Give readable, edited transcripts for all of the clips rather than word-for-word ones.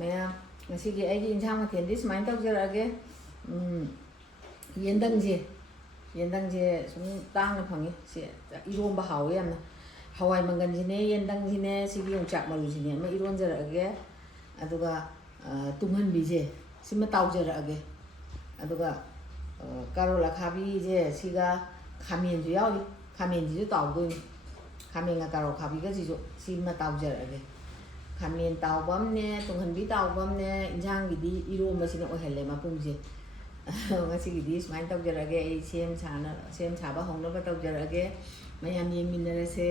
ꯃꯌꯥꯝ ꯉꯁꯤꯒꯤ ꯑꯩꯒꯤ ꯏꯟꯁꯥꯡ ꯃꯊꯦꯜꯗꯤ ꯁꯨꯃꯥꯏꯅ ꯇꯧꯖꯔꯛꯑꯒꯦ. ꯌꯦꯟꯗꯪꯁꯦ ꯁꯨꯝ ꯇꯥꯡꯅ ꯐꯪꯉꯤ. ꯁꯤ ꯏꯔꯣꯝꯕ ꯍꯥꯎꯋꯦ ꯌꯥꯝꯅ. ꯍꯋꯥꯏ ꯃꯪꯒꯟꯁꯤꯅꯦ, ꯌꯦꯟꯗꯪꯁꯤꯅꯦ, ꯁꯤꯒꯤ ꯌꯣꯡꯆꯥꯛ ꯃꯔꯨꯁꯤꯅꯦ ꯑꯃ ꯏꯔꯣꯟꯖꯔꯛꯑꯒꯦ. ꯑꯗꯨꯒ ꯇꯨꯡꯍꯟꯕꯤꯁꯦ ꯁꯤꯃ ꯇꯥꯎꯖꯔꯛꯑꯒꯦ. ꯑꯗꯨꯒ ꯀꯥꯔꯣꯠ ꯑꯈꯥꯕꯤꯁꯦ ꯁꯤꯒ ꯈꯥꯃꯦꯟꯁꯨ ꯌꯥꯎꯔꯤ. ꯈꯥꯃꯦꯟꯁꯤꯁꯨ ꯇꯥꯎꯗꯣꯏꯅꯤ. ꯈꯥꯃꯦꯟꯒ ꯀꯥꯔꯣꯠ ꯑꯈꯥꯕꯤꯒꯁꯤꯁꯨ ꯁꯤꯃ ꯇꯥꯎꯖꯔꯛꯑꯒꯦ. ꯈꯥꯃꯦꯟ ꯇꯥꯎꯕ ꯑꯃꯅꯦ, ꯇꯨꯡꯍꯟꯕꯤ ꯇꯥꯎꯕ ꯑꯃꯅꯦ, ꯏꯟꯖꯥꯡꯒꯤꯗꯤ ꯏꯔꯣꯝꯕꯁꯤꯅ ꯑꯣꯏꯍꯜꯂꯦ ꯃꯄꯨꯡꯁꯦ. ꯉꯁꯤꯒꯤꯗꯤ ꯁꯨꯃꯥꯏꯅ ꯇꯧꯖꯔꯛꯑꯒꯦ. ꯑꯩ ꯁꯦꯝ ꯁꯥꯕ ꯍꯧꯅꯕ ꯇꯧꯖꯔꯛꯑꯒꯦ. ꯃꯌꯥꯝ ꯌꯦꯡꯃꯤꯟꯅꯔꯁꯦ.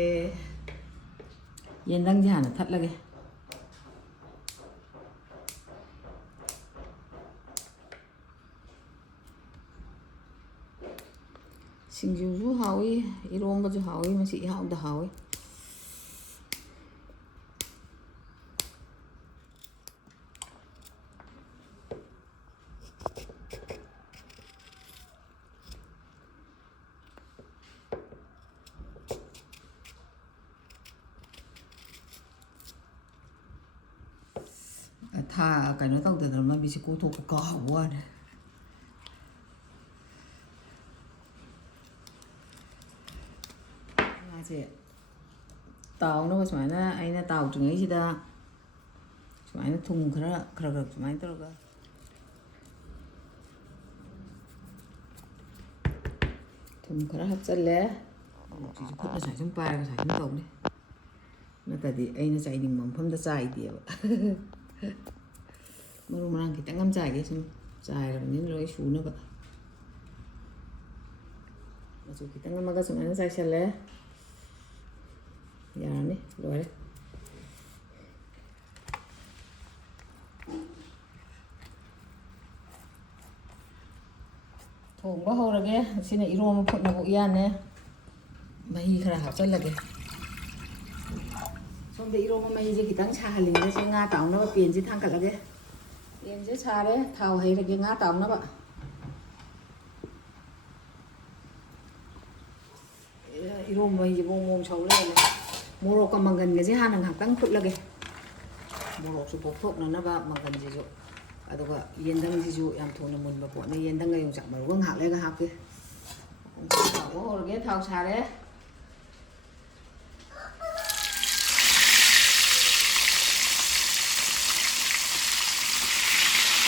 ꯌꯦꯟꯗꯪꯁꯦ ꯍꯥꯟꯅ ꯊꯠꯂꯒꯦ. ꯁꯤꯡꯖꯨꯁꯨ ꯍꯥꯎꯏ, ꯏꯔꯣꯝꯕꯁꯨ ꯍꯥꯎꯏ, ꯃꯁꯤ ꯏꯍꯥꯎꯗ ꯍꯥꯎꯏ. ꯀꯩꯅꯣ ꯇꯧꯗꯗꯅ ꯃꯕꯤꯁꯤ ꯀꯣꯊꯣꯛꯄ ꯀꯥꯎꯕ ꯋꯥꯅꯦ. ꯉꯥꯁꯦ ꯇꯥꯎꯅꯕ ꯁꯨꯃꯥꯏꯅ ꯑꯩꯅ ꯇꯥꯎꯗ꯭ꯔꯤꯉꯩꯁꯤꯗ ꯁꯨꯃꯥꯏꯅ ꯊꯨꯝ ꯈꯔ ꯁꯨꯃꯥꯏꯅ ꯇꯧꯔꯒ ꯊꯨꯝ ꯈꯔ ꯍꯥꯞꯆꯜꯂꯦ. ꯁꯤꯁꯨ ꯈꯨꯠꯅ ꯁꯨꯝ ꯄꯥꯏꯔꯒ ꯁꯨꯝ ꯇꯧꯅꯤ. ꯅꯠꯇ꯭ꯔꯗꯤ ꯑꯩꯅ ꯆꯥꯏꯅꯤꯡꯕ ꯃꯐꯝꯗ ꯆꯥꯏꯗꯦꯕ. ꯃꯔꯨ ꯃꯔꯥꯡ ꯈꯤꯇꯪ ꯑꯃ ꯆꯥꯏꯒꯦ. ꯁꯨꯝ ꯆꯥꯏꯔꯕꯅꯤꯅ ꯂꯣꯏ ꯁꯨꯅꯕ. ꯃꯆꯨ ꯈꯤꯇꯪ ꯑꯃꯒ ꯁꯨꯃꯥꯏꯅ ꯆꯥꯏꯁꯜꯂꯦ. ꯌꯥꯔꯅꯤ, ꯂꯣꯏꯔꯦ. ꯊꯣꯡꯕ ꯍꯧꯔꯒꯦ. ꯁꯤꯅ ꯏꯔꯣꯝꯕ ꯐꯨꯠꯅꯕ ꯎꯌꯥꯟꯅꯦ. ꯃꯍꯤ ꯈꯔ ꯍꯥꯞꯆꯜꯂꯒꯦ. ꯁꯣꯝꯗ ꯏꯔꯣꯝꯕ ꯃꯍꯤꯁꯦ ꯈꯤꯇꯪ ꯁꯥꯍꯜꯂꯤꯉꯩꯗ ꯁꯤ ꯉꯥ ꯇꯥꯎꯅꯕ ꯄꯦꯟꯁꯦ ꯊꯥꯡꯒꯠꯂꯒꯦ. ꯄꯦꯟꯁꯦ ꯁꯥꯔꯦ. ꯊꯥꯎ ꯍꯩꯔꯒꯦ ꯉꯥ ꯇꯥꯎꯅꯕ. ꯏꯔꯣꯝꯕ ꯃꯍꯤꯁꯦ ꯕꯣꯡ ꯁꯧ ꯂꯩꯔꯝꯃꯦ. ꯃꯣꯔꯣꯛꯀ ꯃꯪꯒꯟꯒꯁꯦ ꯍꯥꯟꯅ ꯉꯥꯏꯍꯥꯛꯇꯪ ꯐꯨꯠꯂꯒꯦ. ꯃꯣꯔꯣꯛꯁꯨ ꯄꯣꯛꯊꯣꯛꯅꯅꯕ, ꯃꯪꯒꯟꯁꯤꯁꯨ. ꯑꯗꯨꯒ ꯌꯦꯟꯗꯪꯁꯤꯁꯨ ꯌꯥꯝ ꯊꯨꯅ ꯃꯨꯟꯕ ꯄꯣꯠꯅꯤ. ꯌꯦꯟꯗꯪꯒ ꯌꯣꯡꯆꯥꯛ ꯃꯔꯨꯒ ꯉꯥꯏꯍꯥꯛ ꯂꯩꯔꯒ ꯍꯥꯞꯀꯦ. ꯇꯥꯎꯕ ꯍꯧꯔꯒꯦ. ꯊꯥꯎ ꯁꯥꯔꯦ.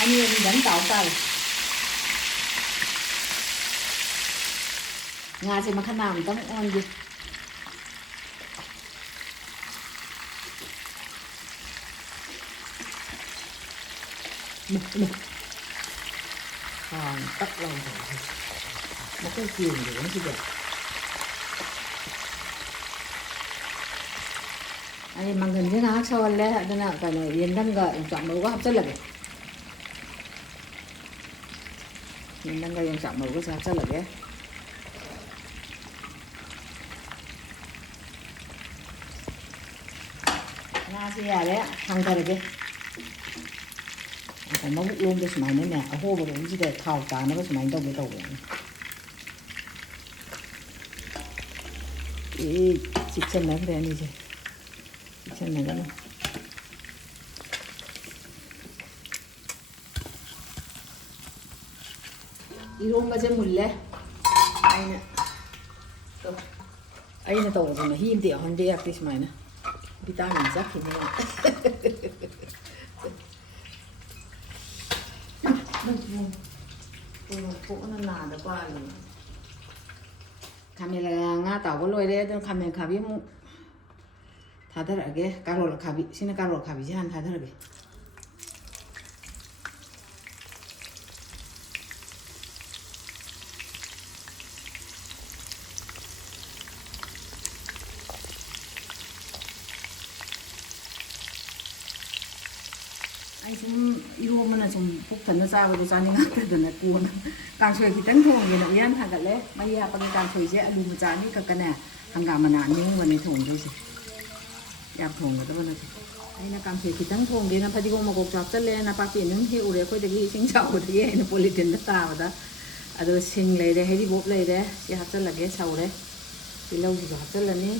ꯑꯅꯤꯗꯪ ꯇꯥꯎ ꯇꯥꯔꯦ. ꯉꯥꯁꯦ ꯃꯈꯟ ꯑꯃꯇꯪ ꯑꯣꯟꯒꯦ. ꯇꯛ ꯂꯥꯎꯅ ꯃꯈꯣꯏ ꯆꯦꯟꯒꯦ ꯁꯤꯗ. ꯑꯩ ꯃꯪꯒꯟꯁꯦ ꯉꯥꯏꯍꯥꯛ ꯁꯧꯍꯜꯂꯦ. ꯑꯗꯨꯅ ꯀꯩꯅꯣ ꯌꯦꯟꯗꯪꯒ ꯌꯣꯡꯆꯥꯛ ꯃꯔꯨꯒ ꯍꯥꯞꯆꯜꯂꯒꯦ. ꯌꯦꯟꯗꯪꯒ ꯌꯣꯡꯆꯥꯛ ꯃꯔꯨꯒꯁꯦ ꯍꯥꯞꯆꯜꯂꯒꯦ. ꯉꯥꯁꯦ ꯌꯥꯔꯦ. ꯊꯥꯡꯊꯔꯒꯦ. ꯃꯕꯨꯛ ꯂꯣꯝꯗ ꯁꯨꯃꯥꯏꯅꯅꯦ, ꯑꯍꯣꯕ ꯂꯣꯝꯁꯤꯗ ꯊꯥꯎ ꯇꯥꯅꯕ ꯁꯨꯃꯥꯏꯅ ꯇꯧꯒꯦ ꯇꯧꯕꯅꯤ. ꯆꯤꯛꯁꯟꯅꯈ꯭ꯔꯦ ꯑꯅꯤꯁꯦ. ꯆꯤꯛꯁꯟꯅꯒꯅꯨ. ꯏꯔꯣꯝꯕꯁꯦ ꯃꯨꯜꯂꯦ. ꯑꯩꯅ ꯇꯧꯕꯁꯦ ꯃꯍꯤ ꯑꯃꯇ ꯌꯥꯎꯍꯟꯗꯦ ꯌꯥꯛꯇꯦ. ꯁꯨꯃꯥꯏꯅ ꯚꯤꯇꯥꯃꯤꯟ ꯆꯠꯈꯤꯅꯦ. ꯄꯣꯛꯅ ꯅꯥꯗ ꯄꯥꯜꯂꯤ. ꯈꯥꯃꯦꯟ ꯉꯥ ꯇꯥꯎꯕ ꯂꯣꯏꯔꯦ. ꯑꯗꯨꯅ ꯈꯥꯃꯦꯟ ꯑꯈꯥꯕꯤ ꯑꯃꯨꯛ ꯊꯥꯗꯔꯛꯑꯒꯦ. ꯀꯥꯔꯣꯠ ꯑꯈꯥꯕꯤ. ꯁꯤꯅ ꯀꯥꯔꯣꯠ ꯑꯈꯥꯕꯤꯁꯦ ꯍꯥꯟꯅ ꯊꯥꯗꯔꯒꯦ. ꯑꯩ ꯁꯨꯝ ꯏꯔꯣꯝꯕꯅ ꯁꯨꯝ ꯄꯨꯛ ꯊꯟꯅ ꯆꯥꯕꯗꯣ ꯆꯥꯅꯤꯡꯉꯛꯇꯗꯅ ꯀꯣꯟꯅ ꯀꯥꯡꯁꯣꯏ ꯈꯤꯇꯪ ꯊꯣꯡꯒꯦꯅ ꯎꯌꯥꯟ ꯊꯥꯡꯒꯠꯂꯦ. ꯃꯍꯤ ꯍꯥꯞꯄꯒ ꯀꯥꯡꯁꯣꯏꯁꯦ ꯑꯂꯨ ꯃꯆꯥ ꯑꯅꯤ ꯈꯛꯀꯅꯦ, ꯍꯪꯒꯥꯝ ꯃꯅꯥ ꯑꯅꯤ ꯑꯍꯨꯝꯒꯅꯦ ꯊꯣꯡꯗꯣꯏꯁꯦ. ꯌꯥꯝ ꯊꯣꯡꯒꯗꯕ ꯅꯠꯇꯦ. ꯑꯩꯅ ꯀꯥꯡꯁꯣꯏ ꯈꯤꯇꯪ ꯊꯣꯡꯒꯦꯅ ꯐꯗꯤꯒꯣꯝ ꯃꯀꯣꯛꯁꯨ ꯍꯥꯞꯆꯜꯂꯦ. ꯅꯄꯥꯛꯄꯤ ꯑꯗꯨꯝ ꯍꯦꯛꯎꯔꯦ ꯑꯩꯈꯣꯏꯗꯒꯤ ꯏꯁꯤꯡ ꯆꯥꯎꯕꯗꯒꯤ ꯑꯩꯅ ꯄꯣꯂꯤꯊꯤꯟꯗ ꯇꯥꯕꯗ. ꯑꯗꯨꯒ ꯁꯤꯡ ꯂꯩꯔꯦ, ꯍꯩꯔꯤꯕꯣꯞ ꯂꯩꯔꯦ. ꯁꯤ ꯍꯥꯞꯆꯜꯂꯒꯦ. ꯁꯧꯔꯦ. ꯇꯤꯜꯍꯧꯁꯤꯁꯨ ꯍꯥꯞꯆꯜꯂꯅꯤ.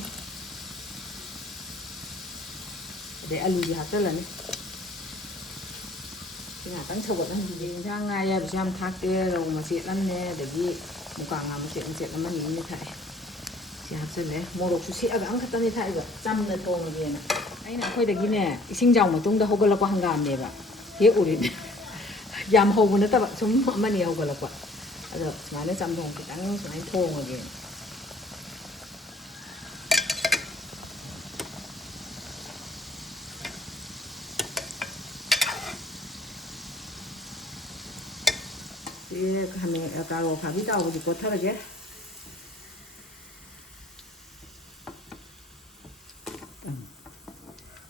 ꯑꯗꯩ ꯑꯂꯨꯁꯤ ꯍꯥꯞꯆꯜꯂꯅꯤ. ꯉꯥꯛꯇꯪ ꯁꯧꯒꯠꯍꯟꯈꯤꯒꯦ ꯏꯟꯁꯥꯡ ꯉꯥ ꯑꯌꯥꯏꯕꯁꯨ ꯌꯥꯝ ꯊꯥꯛꯇꯦ ꯔꯧ ꯃꯆꯦꯠ ꯑꯃꯅꯦ ꯑꯗꯒꯤ ꯃꯨꯀꯥ ꯉꯥ ꯃꯆꯦꯠ ꯑꯃꯅꯤ ꯑꯃ ꯊꯥꯛꯑꯦ ꯁꯤ ꯍꯥꯞꯆꯤꯜꯂꯦ ꯃꯣꯔꯣꯛꯁꯨ ꯁꯦꯛꯑꯒ ꯑꯃꯈꯛꯇꯅꯤ ꯊꯥꯛꯏꯕ ꯆꯝꯅ ꯊꯣꯡꯉꯒꯦꯅ ꯑꯩꯅ ꯑꯩꯈꯣꯏꯗꯒꯤꯅꯦ ꯏꯁꯤꯡ ꯆꯥꯎ ꯃꯇꯨꯡꯗ ꯍꯧꯒꯠꯂꯛꯄ ꯍꯪꯒꯥꯝꯅꯦꯕ ꯍꯦꯛ ꯎꯔꯤꯅꯦ ꯌꯥꯝ ꯍꯧꯕ ꯅꯠꯇꯕ ꯁꯨꯝ ꯑꯃꯅꯤ ꯍꯧꯒꯠꯂꯛꯄ ꯑꯗꯣ ꯁꯨꯃꯥꯏꯅ ꯆꯝꯊꯣꯡ ꯈꯤꯇꯪ ꯁꯨꯃꯥꯏꯅ ꯊꯣꯡꯉꯒꯦ ꯀꯥꯔꯣꯠ ꯈꯥꯕꯤ ꯇꯥꯎꯕꯁꯤ ꯀꯣꯠꯊꯔꯒꯦ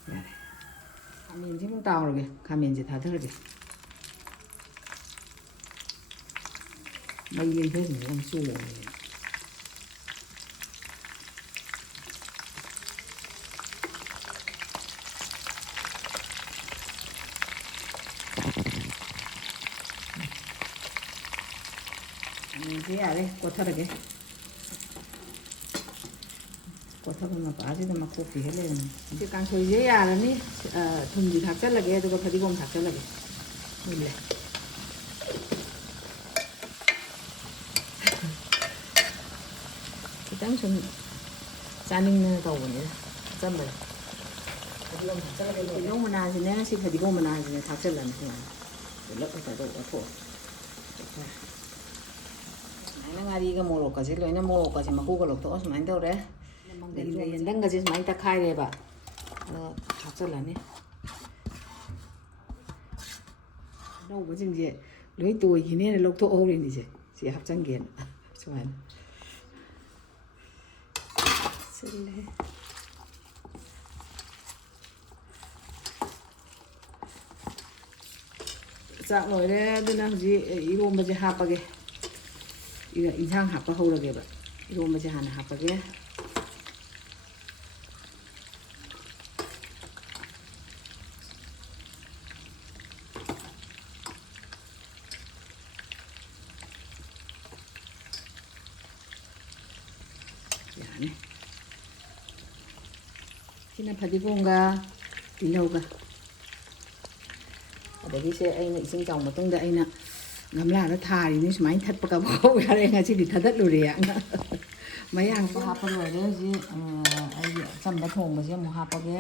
ꯌꯥꯔꯦ ꯈꯥꯃꯦꯟꯁꯤ ꯑꯃꯨꯛ ꯇꯥꯎꯔꯒꯦ ꯈꯥꯃꯦꯟꯁꯦ ꯊꯥꯊꯔꯒꯦ ꯃꯩ ꯌꯩꯊꯁꯤꯅꯦ ꯌꯥꯝ ꯆꯨꯔꯦ ꯈꯥꯃꯦꯟꯁꯦ ꯌꯥꯔꯦ ꯀꯣꯠꯊꯔꯒꯦ ꯀꯣꯠꯊꯕ ꯃꯄꯥꯁꯤꯗ ꯃꯈꯣꯛ ꯍꯦꯛ ꯂꯩꯔꯝꯃꯦ ꯁꯤ ꯀꯥꯡꯁꯣꯏꯁꯦ ꯌꯥꯔꯅꯤ ꯊꯨꯝꯁꯤ ꯊꯥꯛꯆꯜꯂꯒꯦ ꯑꯗꯨꯒ ꯐꯗꯤꯒꯣꯝ ꯊꯥꯛꯆꯜꯂꯒꯦ ꯃꯨꯜꯂꯦ ꯈꯤꯇꯪ ꯁꯨꯝ ꯆꯥꯅꯤꯡꯗꯅ ꯇꯧꯕꯅꯤꯗ ꯑꯆꯝꯕꯗ ꯐꯗꯤꯒꯣꯝ ꯊꯥꯛꯆꯜꯂꯒꯦ ꯇꯤꯜꯍꯧ ꯃꯅꯥꯁꯤꯅꯦ ꯁꯤ ꯐꯗꯤꯒꯣꯝ ꯃꯅꯥꯁꯤꯅꯦ ꯊꯥꯛꯆꯜꯂꯅꯤ ꯁꯨꯃꯥꯏꯅ ꯄꯨꯂꯞ ꯍꯦꯛꯇ ꯑꯣꯠꯊꯣꯛꯑ ꯁꯨꯃꯥꯏꯅ ꯉꯥꯔꯤꯒ ꯃꯣꯔꯣꯛꯀꯁꯦ ꯂꯣꯏꯅ ꯃꯣꯔꯣꯛꯀꯁꯦ ꯃꯀꯨꯒ ꯂꯧꯊꯣꯛꯑ ꯁꯨꯃꯥꯏꯅ ꯇꯧꯔꯦ ꯃꯪꯒꯟꯒ ꯌꯦꯟꯗꯪꯒꯁꯦ ꯁꯨꯃꯥꯏꯅ ꯇꯛꯈꯥꯏꯔꯦꯕ ꯑꯗꯣ ꯍꯥꯞꯆꯤꯜꯂꯅꯤ ꯑꯅꯧꯕꯁꯤꯡꯁꯦ ꯂꯣꯏ ꯇꯣꯏꯈꯤꯅꯦꯅ ꯂꯧꯊꯣꯛꯍꯧꯔꯤꯅꯤꯁꯦ ꯁꯤ ꯍꯥꯞꯆꯟꯒꯦꯅ ꯁꯨꯃꯥꯏꯅ ꯍꯥꯞꯆꯤꯜꯂꯦ ꯆꯥꯛ ꯂꯣꯏꯔꯦ ꯑꯗꯨꯅ ꯍꯧꯖꯤꯛ ꯏꯔꯣꯝꯕꯁꯦ ꯍꯥꯞꯄꯒꯦ ꯏꯟꯁꯥꯡ ꯍꯥꯞꯄ ꯍꯧꯔꯒꯦꯕ ꯏꯔꯣꯝꯕꯁꯦ ꯍꯥꯟꯅ ꯍꯥꯞꯄꯒꯦ ꯌꯥꯅꯤ ꯁꯤꯅ ꯐꯗꯤꯒꯣꯝꯒ ꯇꯤꯜꯍꯧꯒ ꯑꯗꯒꯤꯁꯦ ꯑꯩꯅ ꯏꯁꯤꯡ ꯆꯥꯎ ꯃꯇꯨꯡꯗ ꯑꯩꯅ ꯒꯝꯂꯥꯗ ꯊꯥꯔꯤꯅꯤ ꯁꯨꯃꯥꯏꯅ ꯊꯠꯄ ꯀꯕꯣꯛ ꯌꯥꯔꯦ ꯉꯁꯤꯗꯤ ꯊꯥꯗꯠꯂꯨꯔꯦ ꯃꯌꯥꯡꯁꯨ ꯍꯥꯞꯄ ꯂꯣꯏꯔꯦ ꯍꯧꯖꯤꯛ ꯑꯩꯒꯤ ꯑꯆꯝꯕ ꯊꯣꯡꯕꯁꯦ ꯑꯃꯨꯛ ꯍꯥꯞꯄꯒꯦ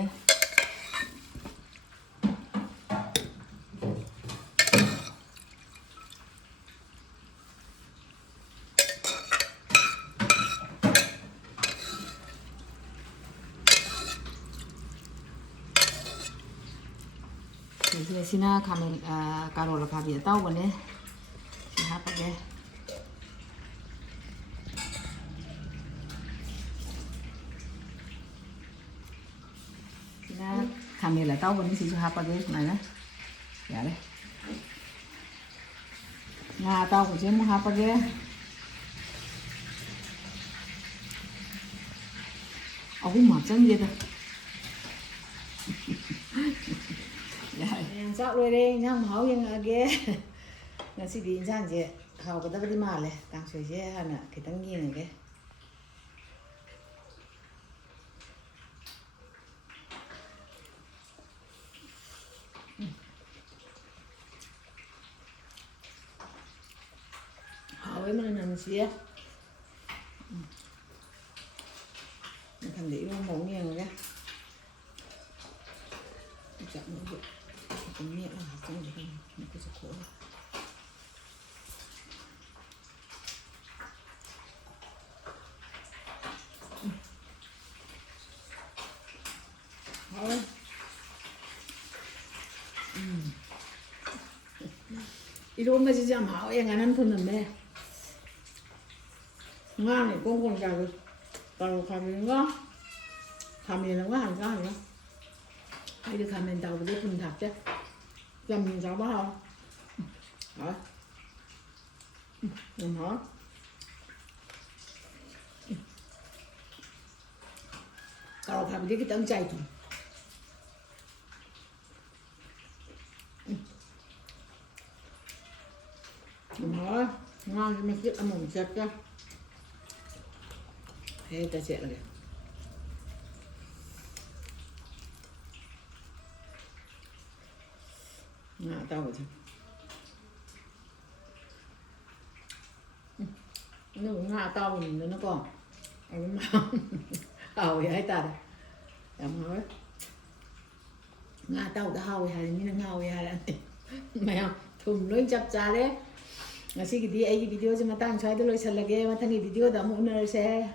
ꯁꯤꯅ ꯈꯥꯃꯦꯟ ꯀꯥꯔꯣꯠ ꯑꯈꯥꯕꯤ ꯑꯇꯥꯎꯕꯅꯦ ꯁꯤ ꯍꯥꯞꯄꯒꯦ ꯁꯤꯅ ꯈꯥꯃꯦꯟ ꯑꯇꯥꯎꯕꯅꯤ ꯁꯤꯁꯨ ꯍꯥꯞꯄꯒꯦ ꯁꯨꯃꯥꯏꯅ ꯌꯥꯔꯦ ꯉꯥ ꯑꯇꯥꯎꯕꯁꯦ ꯑꯃꯨꯛ ꯍꯥꯞꯄꯒꯦ ꯑꯍꯨꯝ ꯍꯥꯞꯆꯟꯒꯦꯗ ꯆꯥꯛ ꯂꯣꯏꯔꯦ ꯏꯟꯁꯥꯡ ꯃꯍꯥꯎ ꯌꯦꯡꯉꯛꯑꯒꯦ ꯉꯁꯤꯗꯤ ꯏꯟꯁꯥꯡꯁꯦ ꯍꯥꯎꯒꯗꯕꯗꯤ ꯃꯥꯜꯂꯦ ꯀꯥꯡꯁꯣꯏꯁꯦ ꯍꯥꯟꯅ ꯈꯤꯇꯪ ꯌꯦꯡꯉꯒꯦ ꯍꯥꯎꯋꯦ ꯃꯅꯝ ꯅꯨꯡꯁꯤꯌꯦ ꯃꯊꯪꯗ ꯏꯔꯣꯟꯕ ꯑꯃꯨꯛ ꯌꯦꯡꯉꯒꯦ ꯆꯥꯛꯅꯕ ꯃꯦꯠꯂꯒ ꯍꯥꯞꯆꯤꯟꯒꯦ ꯃꯈꯨꯠꯁꯦ ꯈꯣꯛꯑꯒ ꯍꯥꯎꯋꯦ 이런거지 참 하오행하는 분인데 나는 공공자고 바로 가면가 가면은 거 한가 아니야 이리 가면 다우리 분 답대 좀 잡아 아 hả kalau kami dia kita cai tu hả ngon thì mình biết ăn một chật đó thế ta sẽ là Ngã tao chứ. Nó cũng ngã tao mình nó còn. Ông mà. Hào vậy ta đây. Em nói. Ngã tao đã hào vậy như nó ngào vậy. Mày không? Thùng lối chập cha đấy. Ngasi cái đi ai video cho mà tang xoay tôi lối sờ lagi mà thằng cái video đó muốn nói sẽ